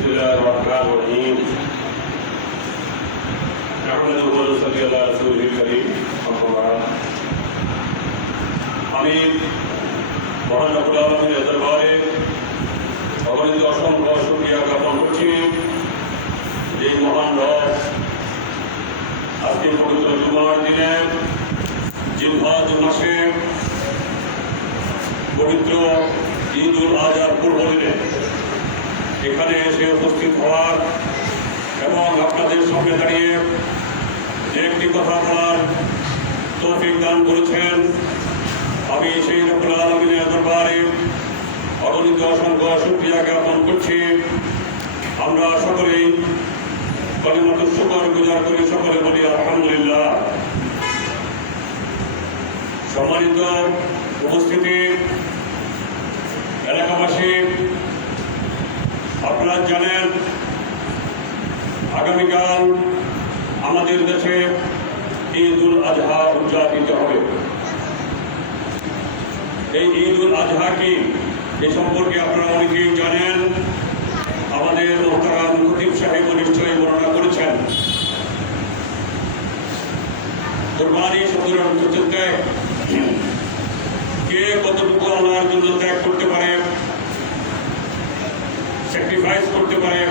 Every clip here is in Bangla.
الله الرحمن الرحيم نحمده ونصلي على رسوله الكريم أما بعد আমি মহান রব্বুল আলমীর দরবারে অগণিত অসংখ্য শুক্রিয়া জ্ঞাপন করছি যে মহান রব আজকে পবিত্র জুমার দিনে জিনহাজ মাসে পবিত্র ঈদ উল আজহার পূর্ব দিনে এখানে এসে উপস্থিত হওয়ার এবং আপনাদের সামনে দাঁড়িয়ে একটি কথা বলার তৌফিক দান করেছেন আমি সেই রকুল আলমিনের দরবারে অগণিত অসংখ্য সুক্রিয়া জ্ঞাপন করছি। আমরা সকলেই কলিমত শুকর গুজার করি সকলে বলি আলহামদুলিল্লাহ। সম্মানিত উপস্থিতি, এলাকাবাসী আপনারা জানেন, আগামীকাল আমাদের দেশে ঈদ উল আজহা উদযাপিত হবে। এই ঈদ উল আজহা কি? এ সম্পর্কে আপনারা অনেকেই জানেন। আমাদের মোহতারাম খতিব সাহেব নিশ্চয়ই বর্ণনা করেছেন। কোরবানি শব্দের কে কতটুকু আল্লাহর জন্য ত্যাগ করতে পারে? স্যাক্রিফাইস করতে পারে।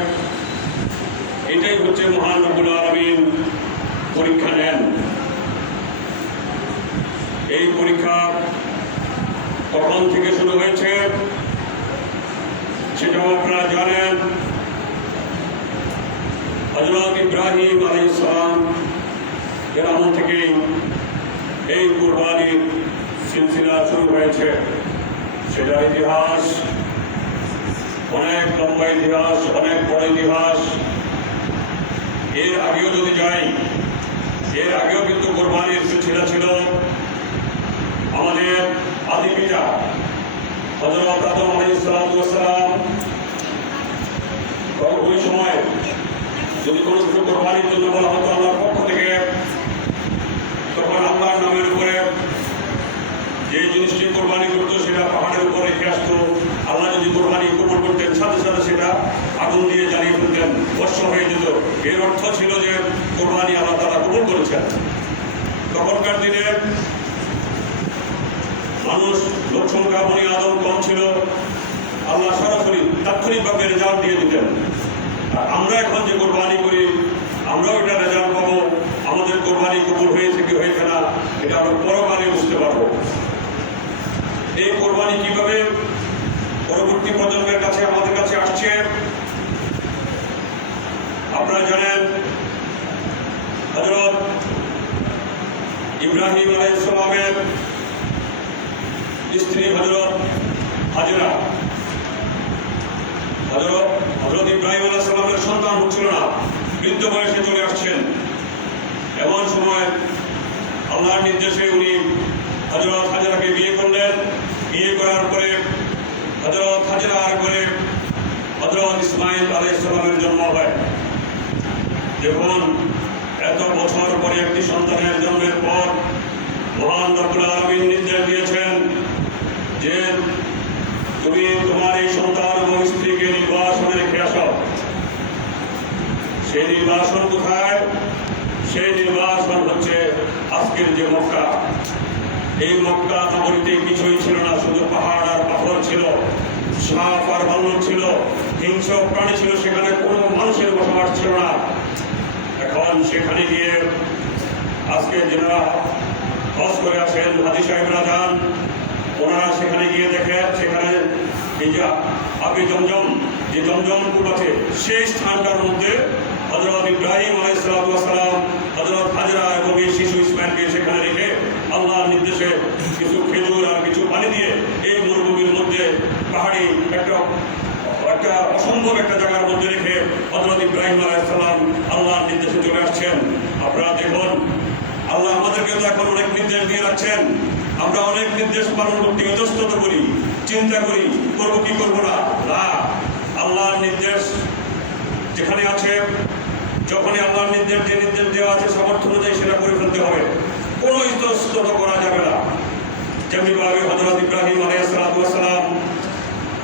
এটাই হচ্ছে মহান রব্বুল আলমিন পরীক্ষা নেন। এই পরীক্ষা কখন থেকে শুরু হয়েছে? সেটাও আপনারা জানেন। হজরত ইব্রাহিম আলী ইসলাম এর আমল থেকেই এই কুরবানির সিলসিলা শুরু হয়েছে। সেটার ইতিহাস অনেক লম্বা ইতিহাস, অনেক বড় ইতিহাস। এর আগেও যদি যাই, এর আগেও কিন্তু কোরবানির সিলসিলা ছিল আমাদের আদি পিতা হজরত আদম আলী সালাম ওই সময় যদি কোনো কিছু কোরবানির জন্য বলা হতো, আল্লাহর পক্ষ থেকে, তখন আল্লাহর নামের উপরে যে জিনিসটি কোরবানি করতো সেটা পাহাড়ের উপর রেখে আসতো। আল্লাহ যদি কোরবানি কবুল করতেন, সাথে সাথে সেটা আগুন দিয়ে জ্বালিয়ে ফেলতেন, বর্ষ হয়ে যেত। এর অর্থ ছিল যে কোরবানি আল্লাহ তারা কবুল করেছেন। তখনকার দিনে মানুষ লোক সংখ্যা আদম কম ছিল। আল্লাহ সরাসরি তাৎক্ষণিকভাবে রেজাল্ট দিয়ে দিতেন। আর আমরা এখন যে কোরবানি করি, আমরাও এটা রেজাল্ট পাবো। আমাদের কোরবানি কবুল হয়েছে কি হয়েছে না, এটা আমরা পরকালে বুঝতে পারব। এই কোরবানি কীভাবে পরবর্তী প্রজন্মের কাছে, আমাদের কাছে আসছে, আপনারা জানেন হজরত ইব্রাহিম আলাইসালামের স্ত্রী হজরত হাজরা। হজরত হজরত ইব্রাহিম আলাহ সাল্লামের সন্তান হচ্ছিল না, বৃদ্ধ বয়সে চলে আসছেন। এমন সময় আল্লাহর নির্দেশে উনি হজরত হাজরাকে বিয়ে করলেন। বিয়ে করার পরে হজরত হাজরার করে হজরত ইসমাইল আলাহ ইসলামের জন্ম হয়। দেখুন, এত বছর পরে একটি সন্তানের জন্মের পর মহান রব্বুল আলমিন নির্দেশ দিয়েছেন যে তুমি তোমার এই সন্তান এবং স্ত্রীকে নির্বাসনে রেখে। সেই নির্বাসন কোথায়? সেই নির্বাসন হচ্ছে আজকের যে মক্কা। এই মক্কা নগরীতে কিছুই ছিল না, শুধু পাহাড় আর পাথর ছিল, সাপ আর বাল্য ছিল, হিংস্র প্রাণী ছিল, সেখানে কোনো মানুষের বসবাস ছিল না। এখন সেখানে গিয়ে আজকে যারা হজ করে আসেন, হাজি সাহেবরা যান ওনারা সেখানে গিয়ে দেখেন, সেখানে এই যে আগে জমজম, যে জমজম কূপ আছে, সেই স্থানটার মধ্যে হজরত ইব্রাহিম আলাইসালাম হজরত হাজরা এবং এই শিশু ইসমাইলকে সেখানে রেখে আল্লাহর নির্দেশে কিছু খেজুর আর কিছু পানি দিয়ে এই মরুভূমির মধ্যে পাহাড়ি একটা একটা অসম্ভব একটা জায়গার মধ্যে রেখে হজরত ইব্রাহিম আলাইসালাম আল্লাহর নির্দেশে চলে আসছেন। আপনারা দেখুন, আল্লাহ আমাদেরকে তো এখন অনেক নির্দেশ দিয়ে রাখছেন। আমরা অনেক নির্দেশ পালন করতে ইতস্তত করি, চিন্তা করি, করব কি করব না? না, আল্লাহর নির্দেশ যেখানে আছে, যখনই আল্লাহর নির্দেশ, যে নির্দেশ দেওয়া আছে, সামর্থ্য অনুযায়ী সেটা করে ফেলতে হবে। কোনো ইতস্তত করা যাবে না। যেমনিভাবে হজরত ইব্রাহিম আলাইসালাম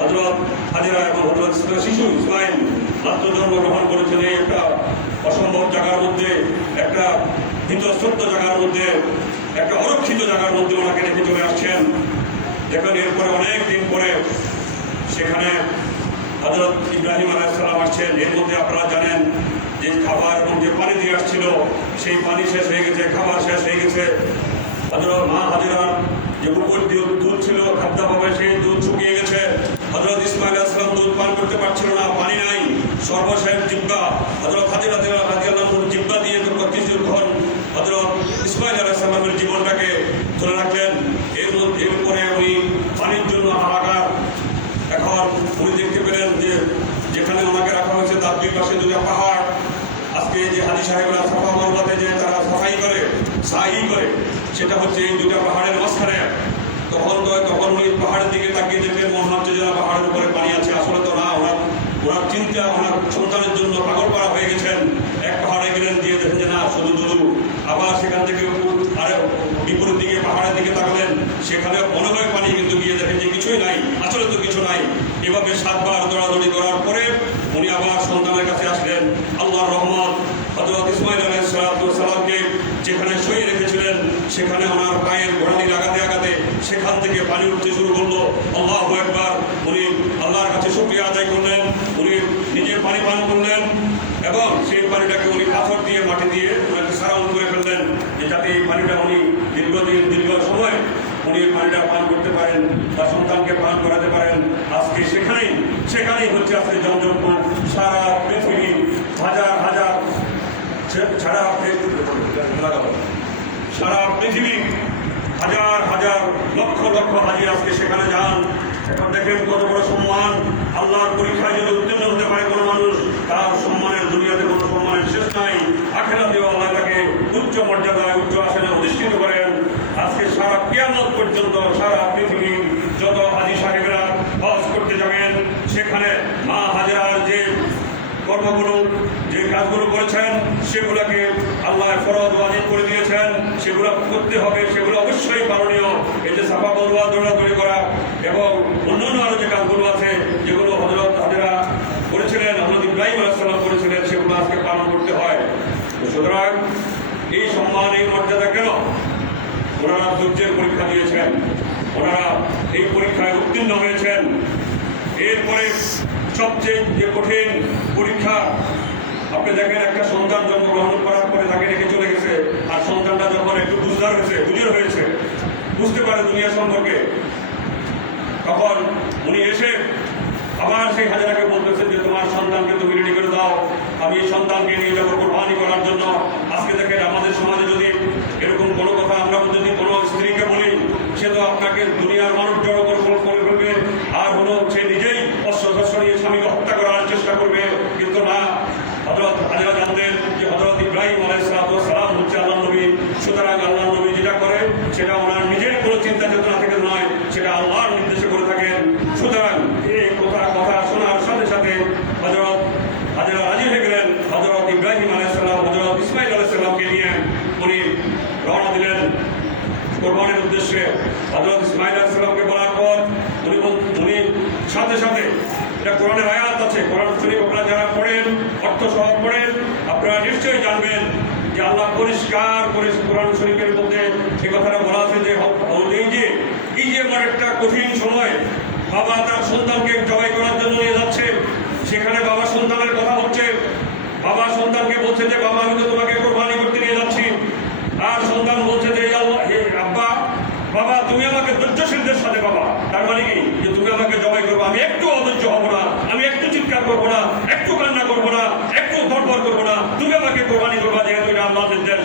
হজরত হাজিরা এবং হজরত শিশু ইসমাইল মাত্র জন্মগ্রহণ করেছেন এই একটা অসম্ভব জায়গার মধ্যে, একটা হিতস্তত্ব জায়গার মধ্যে, একটা অরক্ষিত জায়গার মধ্যে ওনাকে রেখে চলে আসছেন। দেখেন, এরপরে অনেক দিন পরে সেখানে হজরত ইব্রাহিম আলাইসালাম আসছেন। এর মধ্যে আপনারা জানেন যে খাবার এবং যে পানি দিয়ে আসছিল, সেই পানি শেষ হয়ে গেছে, খাবার শেষ হয়ে গেছে। হজরত মা হাজিরার যে উপর দুধ ছিল, খাদ্যাভাবে সেই দুধ শুকিয়ে গেছে। হজরত ইসমাইল আসলাম দুধ পান করতে পারছিল না, পানি নাই, সর্বশেষ জিজ্ঞা হজরত হাজিরা রাজিয়াল্লাহ জিব্বা দিয়ে কিছুক্ষণ হজরত ইসমাইল আলাইসাল্লামের জীবনটাকে ধরে রাখলেন এর মধ্যে এরপরে উনি পানির জন্য হাহাকার এখন উনি দেখতে পেলেন যে যেখানে ওনাকে রাখা হয়েছে তার দুই পাশে দুটা পাহাড় আজকে যে হাজি সাহেবরা সাফা মরবাতে যে তারা সাফাই করে সাহি করে সেটা হচ্ছে এই দুটা পাহাড়ের মাঝখানে তখন তো তখন ওই পাহাড়ের দিকে তাকিয়ে দেখলেন মনে হচ্ছে যে না পাহাড়ের উপরে পানি আছে আসলে তো না ওনার ওনার চিন্তা ওনার সন্তানের জন্য পাগল পাড়া হয়ে গেছেন এক পাহাড়ে গেলেন, দিয়ে দেখেন যে না, শুধু শুধু আবার সেখান থেকে আরও আরে, বিপরীত দিকে, পাহাড়ের দিকে তাকলেন। সেখানে অনবয় পানি কিন্তু গিয়ে দেখেন যে কিছুই নাই আসলে তো কিছু নাই। এভাবে সাতবার দৌড়াদৌড়ি করার পরে উনি আবার সন্তানের কাছে আসলেন আল্লাহর রহমত হজরত ইসমাইল আলাইসালামকে যেখানে শুয়ে রেখেছিলেন সেখানে ওনার পায়ের গোড়ালি লাগাতে লাগাতে সেখান থেকে পানি উঠতে শুরু করল আল্লাহ একবার উনি আল্লাহর কাছে শুক্রিয়া আদায় করলেন উনি নিজে পানি পান করলেন এবং সেই পানিটাকে উনি পাথর দিয়ে মাটি দিয়ে ওনাকে সারাউন্ড করে ফেললেন, যে যাতে এই পানিটা উনি দীর্ঘদিন, দীর্ঘ সময় উনি পানিটা পান করতে পারেন, তার সন্তানকে পান করাতে পারেন। আজকে সেখানেই সেখানেই হচ্ছে আজকে জমজমপুর সারা পৃথিবী, হাজার হাজার সারা সারা পৃথিবী, হাজার হাজার, লক্ষ লক্ষ হাজি আজকে সেখানে যান। এখন দেখেন কত বড় সম্মান। আল্লাহর পরীক্ষায় যদি উত্তীর্ণ হতে পারে কোনো মানুষ তার সম্মানের দুনিয়াতে কোনো সম্মানের শেষ নাই আখেরাতেও আল্লাহ তাকে উচ্চ মর্যাদায় উচ্চ আসনে অধিষ্ঠিত করেন। আজকে সারা কিয়ামত পর্যন্ত সারা পৃথিবী যত হাজি সাহেবেরা হজ করতে যাবেন, সেখানে মা হাজার যে কর্মগুলো, যে কাজগুলো করেছেন, সেগুলোকে আল্লাহ ফরজ ওয়াজিব করে দিয়েছেন। সেগুলো করতে হবে, সেগুলো অবশ্যই পালনীয়। যে সাফা বলুয়া দৌড়াদৌড়ি করা এবং অন্যান্য আরও যে কাজগুলো আছে, যেগুলো হজরত হাজেরা করেছিলেন হজরত ইব্রাহিম আলাইসাল্লাম করেছিলেন, সেগুলো আজকে পালন করতে হয়। সুতরাং এই সম্মান, এই মর্যাদা কেন? ওনারা ধৈর্যের পরীক্ষা দিয়েছেন। ওনারা এই পরীক্ষায় উত্তীর্ণ হয়েছেন। এরপরে সবচেয়ে যে কঠিন পরীক্ষা, আপনি দেখেন একটা সন্তান জন্মগ্রহণ করার পরে তাকে রেখে চলে গেছে। আর সন্তানটা যখন একটু বুঝদার হয়েছে বুঝের হয়েছে, বুঝতে পারে দুনিয়া সম্পর্কে। তখন উনি এসে আবার সেই হাজারাকে বলতেছেন যে, তোমার সন্তানকে তুমি রেডি করে দাও। আমি সন্তানকে নিয়ে যাব কোরবানি করার জন্য আজকে দেখেন আমাদের সমাজে যদি এরকম কোনো কথা আমরা যদি কোনো স্ত্রীকে বলি সে তো আপনাকে দুনিয়ার মানুষ জড়ো করে ফোন করে ফেলবে আর হলো সে নিজেই অস্ত্র শস্ত্র নিয়ে স্বামীকে হত্যা করার চেষ্টা করবে কিন্তু না হজরত হাজরা জানতেন যে হজরত ইব্রাহিম আলাইসালাম হচ্ছে আল্লাহ নবী সুতরাং আল্লাহ নবী যেটা করে সেটা ওনার নিজের কোনো চিন্তা চেতনা থেকে নয় সেটা আল্লাহর নির্দেশে করে থাকেন সুতরাং এই কথা কথা শোনার সাথে সাথে হজরত হাজরা রাজি হয়ে গেলেন হজরত ইব্রাহিম আলাইসাল্লাম হজরত ইসমাইল আলাইসাল্লামকে নিয়ে উনি রওনা দিলেন কোরবানির উদ্দেশ্যে। হজরত ইসমাইল আলাইসাল্লামকে বলার পর উনি উনি সাথে সাথে, এটা কোরআনের আয়াত আছে, কোরআন শরীফ আপনারা যারা পড়েন, অর্থ সহ পড়েন, আপনারা নিশ্চয়ই জানবেন যে আল্লাহ পরিষ্কার করে কোরআন শরীফের মধ্যে সে কথাটা বলা আছে যে এই যে এই যে আমার একটা কঠিন সময়, বাবা তার সন্তানকে জবাই করার জন্য নিয়ে যাচ্ছে, সেখানে বাবা সন্তানের কথা হচ্ছে, বাবা সন্তানকে বলছে যে, বাবা আমি তো তোমাকে কোরবানি করতে নিয়ে যাচ্ছি আর সন্তান বলছে যে "ইয়া আল্লাহ, হে আব্বা বাবা তুমি আমাকে ধৈর্যশীলদের সাথে বাবা মানে যে তুমি আমাকে জবাই করব। আমি একটু অধৈর্য হব না। আমি একটু চিৎকার করব না, একটু কান্না করব না, একটু ধরপর করব না। তুমি আমাকে কোরবানি করবা যেহেতু এটা আল্লাহ দেশ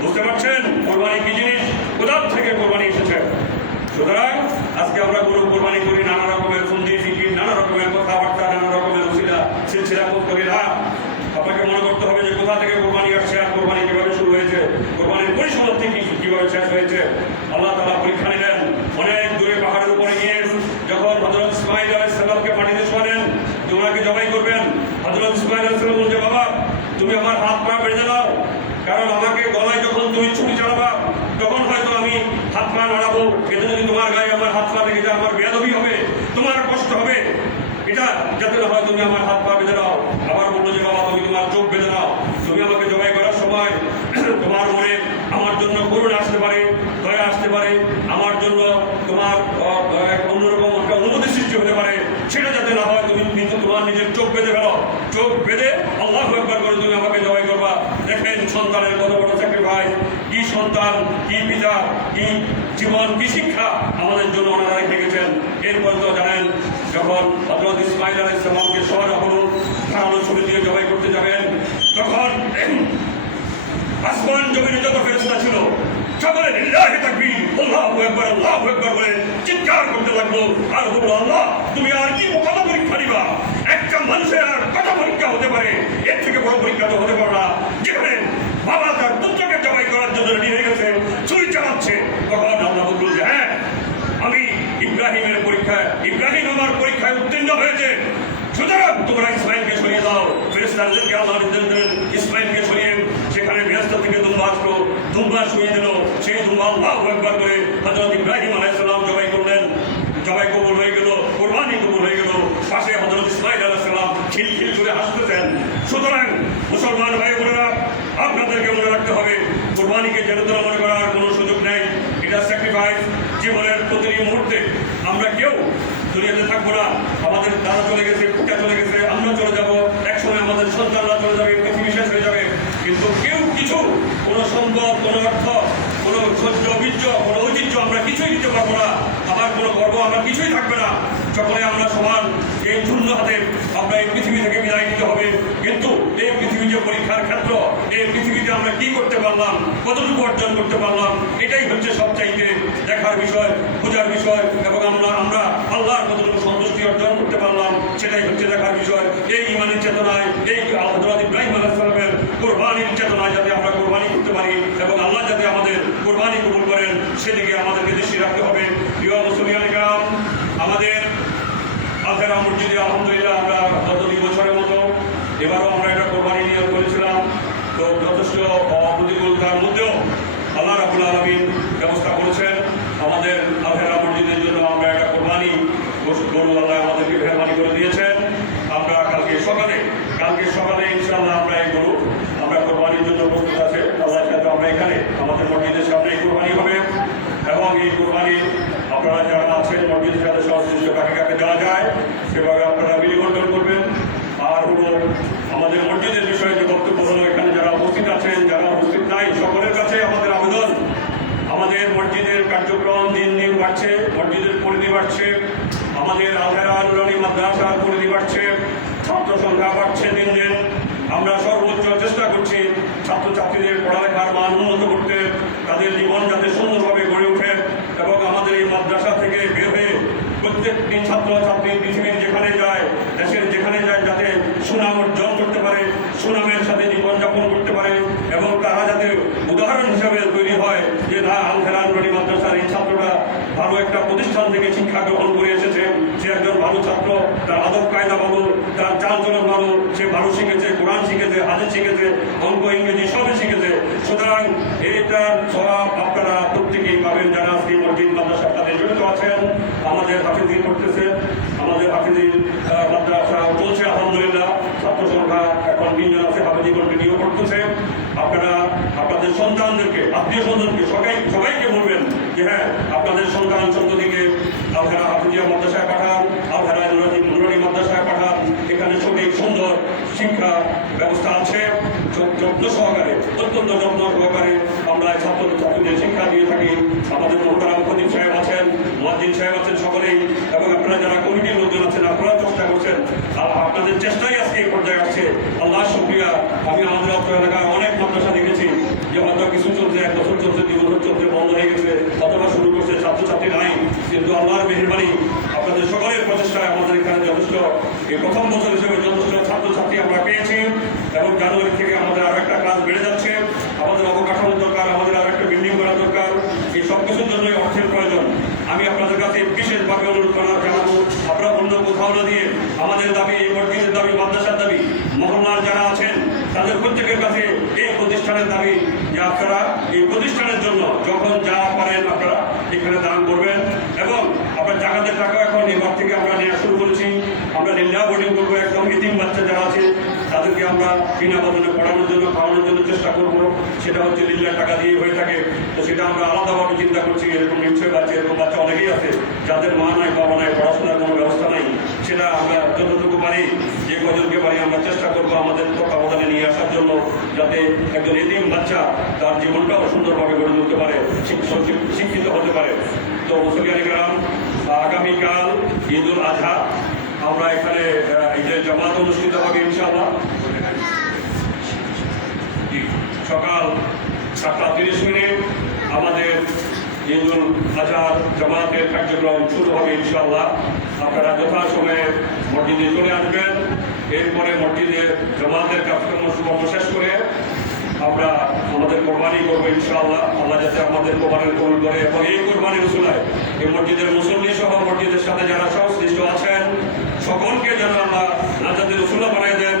বুঝতে পারছেন? কোরবানি কি জিনিস? কোথাও থেকে কোরবানি এসেছে? সুতরাং আজকে আমরা কোনো কোরবানি করি নানা রকমের ফন্দি ফিকির নানা রকমের কথাবার্তা নানা রকমের উচিলা সিলসিলা করি না আপনাকে মনে করতে হবে যে কোথা থেকে কোরবানি আসছে আর কোরবানি কীভাবে শুরু হয়েছে কোরবানির পরিসমাপ্তি কি কীভাবে শেষ হয়েছে আল্লাহ তালা পরীক্ষা নিলেন অনেক দূরে পাহাড়ের উপরে গিয়ে যখন হজরত ইসমাইল আলাইসাল্লামকে মাটিতে শোয়ালেন যে ওনাকে জবাই করবেন হজরত ইসমাইল আলাইসাল্লাম বলছে বাবা তুমি আমার হাত পা বেঁধে দাও কারণ আমাকে গলায় যখন তুমি ছুটি চালাবা তখন হয়তো আমি হাত পা নাড়াবো এতে যদি তোমার গায়ে আমার হাত পা লেগে যায় আমার বেয়াদবি হবে তোমার কষ্ট হবে এটা এটা যাতে না হয় তুমি আমার হাত পা বেঁধে নাও আবার বলল যে বাবা তুমি তোমার চোখ বেঁধে নাও তুমি আমাকে জবাই করার সময় তোমার মনে আমার জন্য করুণ আসতে পারে দয়া আসতে পারে আমার জন্য তোমার আহ, এক অন্যরকম একটা অনুমতি সৃষ্টি হতে পারে সেটা যাতে না হয় তুমি কিন্তু তোমার নিজের চোখ বেঁধে ফেলো চোখ বেঁধে আল্লাহ একবার করে তুমি আমাকে জবাই করবা দেখেন সন্তানের কত বড় স্যাক্রিফাইস কি সন্তান, কি পিতা, কি জীবন, কি শিক্ষা আমাদের জন্য ওনারা রেখে গেছেন। এরপর তো জানেন, যখন হজরত ইসমাইল আলাহ ইসলামকে শহর অবরোধ ধারালো ছুরি দিয়ে জবাই করতে যাবেন, তখন আসমান জমিনে যত ফেরেশতা ছিল চিৎকার করতে লাগল। আর তুমি আর কি কত পরীক্ষা একটা মানুষের আর কত পরীক্ষা হতে পারে, এর থেকে বড় পরীক্ষা তো হতে পারে না। বাবা তার পুত্রকে জবাই করার জন্য রেডি হয়ে গেছে, ছুরি চালাচ্ছে। তখন আল্লাহ বলল যে হ্যাঁ আমি ইব্রাহিমের পরীক্ষায়, ইব্রাহিম আমার পরীক্ষায় উত্তীর্ণ হয়েছে। সুতরাং তোমরা ইসমাইলকে সরিয়ে দাও। ফেরেস্তাদেরকে আল্লাহ নির্দেশ দিলেন, ইসমাইলকে সরিয়ে সেখানে ব্যস্ত থেকে দুম্বা আসলো। দুম্বা শুয়ে দিল। সেই দুম্বা আল্লাহ একবার করে হজরত ইব্রাহিম আলাইসাল্লাম জবাই করলেন। জবাই কবুল হয়ে গেল, কোরবানি কবুল হয়ে গেল। পাশে হজরত ইসমাইল আলাইসাল্লাম খিলখিল করে হাসতেছেন। সুতরাং মুসলমান ভাই আপনাদেরকে মনে রাখতে হবে, কোরবানিকে জেরতলা মনে করার কোনো সুযোগ নেই, এটা স্যাক্রিফাইস জীবনের প্রতিটি মুহূর্তে। আমরা কেউ দুনিয়াতে থাকব না, আমাদের দাদা চলে গেছে, পিতা চলে গেছে, আমরা চলে যাব, একসময় আমাদের সন্তানরা চলে যাবে, পৃথিবী শেষ হয়ে যাবে। কিন্তু কেউ কিছু, কোনো সম্পদ, কোনো অর্থ, কোনো সহ্য বীর্য, কোনো ঐতিহ্য আমরা কিছুই দিতে পারব না। আমার কোনো গর্ব, আমার কিছুই থাকবে না। সকলে আমরা সমান। এই শূন্য হাতে আমরা এই পৃথিবী থেকে বিদায় নিতে হবে। কিন্তু এই পৃথিবী যে পরীক্ষার ক্ষেত্র, এই পৃথিবীতে আমরা কি করতে পারলাম, কতটুকু অর্জন করতে পারলাম, এটাই হচ্ছে সবচাইতে দেখার বিষয়, বোঝার বিষয়, এবং আমরা আমরা আল্লাহর কতটুকু সন্তুষ্টি অর্জন করতে পারলাম, সেটাই হচ্ছে দেখার বিষয়। এই ইমানের চেতনায়, এই হজরত ইব্রাহিম আলাহ সালামের কোরবানির চেতনায় যাতে আমরা কোরবানি করতে পারি, এবং আল্লাহ যাতে আমাদের কোরবানি কবুল করেন, সেদিকে আমাদেরকে দৃষ্টি রাখতে হবে প্রিয় মুসলিয়ান গ্রাম আমাদের আখেরা মসজিদে আমরা গত দুই বছরের মতো এবারও আমরা একটা কোরবানি নিয়োগ করেছিলাম। তো যথেষ্ট প্রতিকূলতার মধ্যেও আল্লাহ রাবুল আলমিন ব্যবস্থা করেছেন আমাদের আখেরা মসজিদের জন্য আমরা একটা কোরবানি গরু আল্লাহ আমাদেরকে মেহরবানি করে দিয়েছেন আমরা কালকে সকালে কালকে সকালে ইনশাআল্লাহ আমরা এই গরু আমরা কোরবানির জন্য প্রস্তুত আছে আল্লাহ সাথে আমরা এখানে আমাদের মসজিদের সামনে এই কোরবানি হবে এবং এই কোরবানি আপনারা যারা আছেন মসজিদের সাথে সংশ্লিষ্ট কাকে কাকে দেওয়া যায় সেভাবে আপনারা বিলি বন্টন করবেন আর হলো আমাদের মসজিদের বিষয়ে যে বক্তব্য হলো এখানে যারা উপস্থিত আছেন যারা উপস্থিত নাই সকলের কাছে আমাদের আবেদন আমাদের মসজিদের কার্যক্রম দিন দিন বাড়ছে মসজিদের পরিধি বাড়ছে আমাদের আধেরা নুরানি মাদ্রাসার পরিধি বাড়ছে ছাত্র সংখ্যা বাড়ছে দিন দিন আমরা সর্বোচ্চ চেষ্টা করছি ছাত্রছাত্রীদের পড়ালেখার মান উন্নত করতে তাদের জীবন যাতে সুন্দরভাবে গড়ে ওঠে এবং আমাদের এই মাদ্রাসা থেকে বের হয়ে প্রত্যেকটি ছাত্র ছাত্রী পৃথিবীর যেখানে যায়, দেশের যেখানে যায়, যাতে সুনাম অর্জন করতে পারে, সুনামের সাথে জীবনযাপন করতে পারে এবং তারা যাতে উদাহরণ হিসাবে তৈরি হয় যে, না আলখেরা নুরানি মাদ্রাসার এই ছাত্ররা ভালো একটা প্রতিষ্ঠান থেকে শিক্ষা গ্রহণ করে এসেছে। সে একজন ভালো ছাত্র, তার আদব কায়দা ভালো, তার চালচলন ভালো, সে ভালো শিখেছে, কোরআন শিখেছে, হাদিস শিখেছে, অঙ্ক ইংরেজি সবই শিখেছে সুতরাং এটার স্বভাব আপনারা প্রত্যেকেই পাবেন যারা আজকে মসজিদ মাদ্রাসার সাথে জড়িত আছেন আমাদের হাফিজি করতেছে মাদ্রাসা চলছে আলহামদুলিল্লাহ ছাত্র সংখ্যা এখন তিনজন আছে, হাফিজি করতেছে। আপনারা, আপনাদের সন্তানদেরকে, আত্মীয় স্বজনকে, সবাই, সবাইকে বলবেন যে হ্যাঁ আপনাদের সন্তান সন্ততিকে হাফিজিয়া মাদ্রাসায় পাঠান আপনারা নুরানি মাদ্রাসায় পাঠান। এখানে সঠিক, সুন্দর শিক্ষা ব্যবস্থা আছে। যত্ন সহকারে, অত্যন্ত যত্ন সহকারে আমরা ছাত্র ছাত্রীদের শিক্ষা দিয়ে থাকি। আমাদের মোহতারাম সাহেব আছেন মহাজিন সাহেব আছেন সকলেই এবং আপনারা যারা কমিটির লোকজন আছেন আপনারা চেষ্টা করছেন আর আপনাদের চেষ্টাই আজকে এই পর্যায়ে আসছে আল্লাহ শুক্রিয়া আমি আমাদের অত্র এলাকায় অনেক মাদ্রাসা দেখেছি যে হয়তো কিছু চলছে, এক বছর চলছে, দুই বছর চলছে, বন্ধ হয়ে গেছে, অথবা শুরু করছে, ছাত্রছাত্রী নাই। কিন্তু আল্লাহর মেহরবানি আপনাদের সকলের প্রচেষ্টায় আমাদের এখানে যথেষ্ট। এই প্রথম বছর হিসেবে যথেষ্ট ছাত্রছাত্রী আমরা পেয়েছি এবং জানুয়ারি থেকে আমাদের আরও একটা ক্লাস বেড়ে যাচ্ছে আমাদের অবকাঠামো দরকার আমাদের আরও একটা বিল্ডিং করা দরকার এই সব কিছুর জন্যই অর্থের প্রয়োজন আমি আপনাদের কাছে বিশেষভাবে অনুরোধ করা জানাব আপনারা অন্য কোথাও না দিয়ে আমাদের দাবি এই মসজিদের দাবি মাদ্রাসার দাবি মহল্লার যারা আছেন তাদের প্রত্যেকের কাছে এই প্রতিষ্ঠানের দাবি যে আপনারা এই প্রতিষ্ঠানের জন্য যখন যা পারেন আপনারা এখানে দান করবেন এবং আপনার জায়গাদের টাকা এখন এবার থেকে আমরা নেওয়া শুরু করেছি আমরা নির্ণয় তাদেরকে আমরা বিনা বেতনে পড়ানোর জন্য খাওয়ানোর জন্য চেষ্টা করব। সেটা হচ্ছে লিল্লার টাকা দিয়ে হয়ে থাকে। তো সেটা আমরা আলাদাভাবে চিন্তা করছি এরকম নিশ্চয় বাচ্চা এরকম বাচ্চা অনেকেই আছে যাদের মা নাই বাবা নাই পড়াশোনার কোনো ব্যবস্থা নাই। সেটা আমরা যতটুকু পারি যে কজনকে পারি আমরা চেষ্টা করব আমাদের তত্ত্বাবধানে নিয়ে আসার জন্য যাতে একজন এদিন বাচ্চা তার জীবনটাও সুন্দরভাবে গড়ে তুলতে পারে শিক্ষিত- হতে পারে। তো মুসলিয়ানি গ্রাম আগামীকাল ঈদুল আজহা আমরা এখানে আহ, ঈদের জামাত অনুষ্ঠিত হবে ইনশাআল্লাহ। সাতটা তিরিশ মিনিট আমাদের ঈদুল আজহার জামাতের কার্যক্রম শুরু হবে ইনশাআল্লাহ। আপনারা যথাসময়ে মসজিদে চলে আসবেন। এরপরে মসজিদে জামাতের কাজকর্ম কর্ম শেষ করে আমরা আমাদের কোরবানি করব ইনশাআল্লাহ। আল্লাহ যাতে আমাদের কোরবানির কবুল করে এবং এই কোরবানির উসুলায় এই মসজিদের মুসল্লি সহ মসজিদের সাথে যারা সংশ্লিষ্ট আছেন, সকলকে যেন আল্লাহ নাজাদের উসুলা বানাই দেন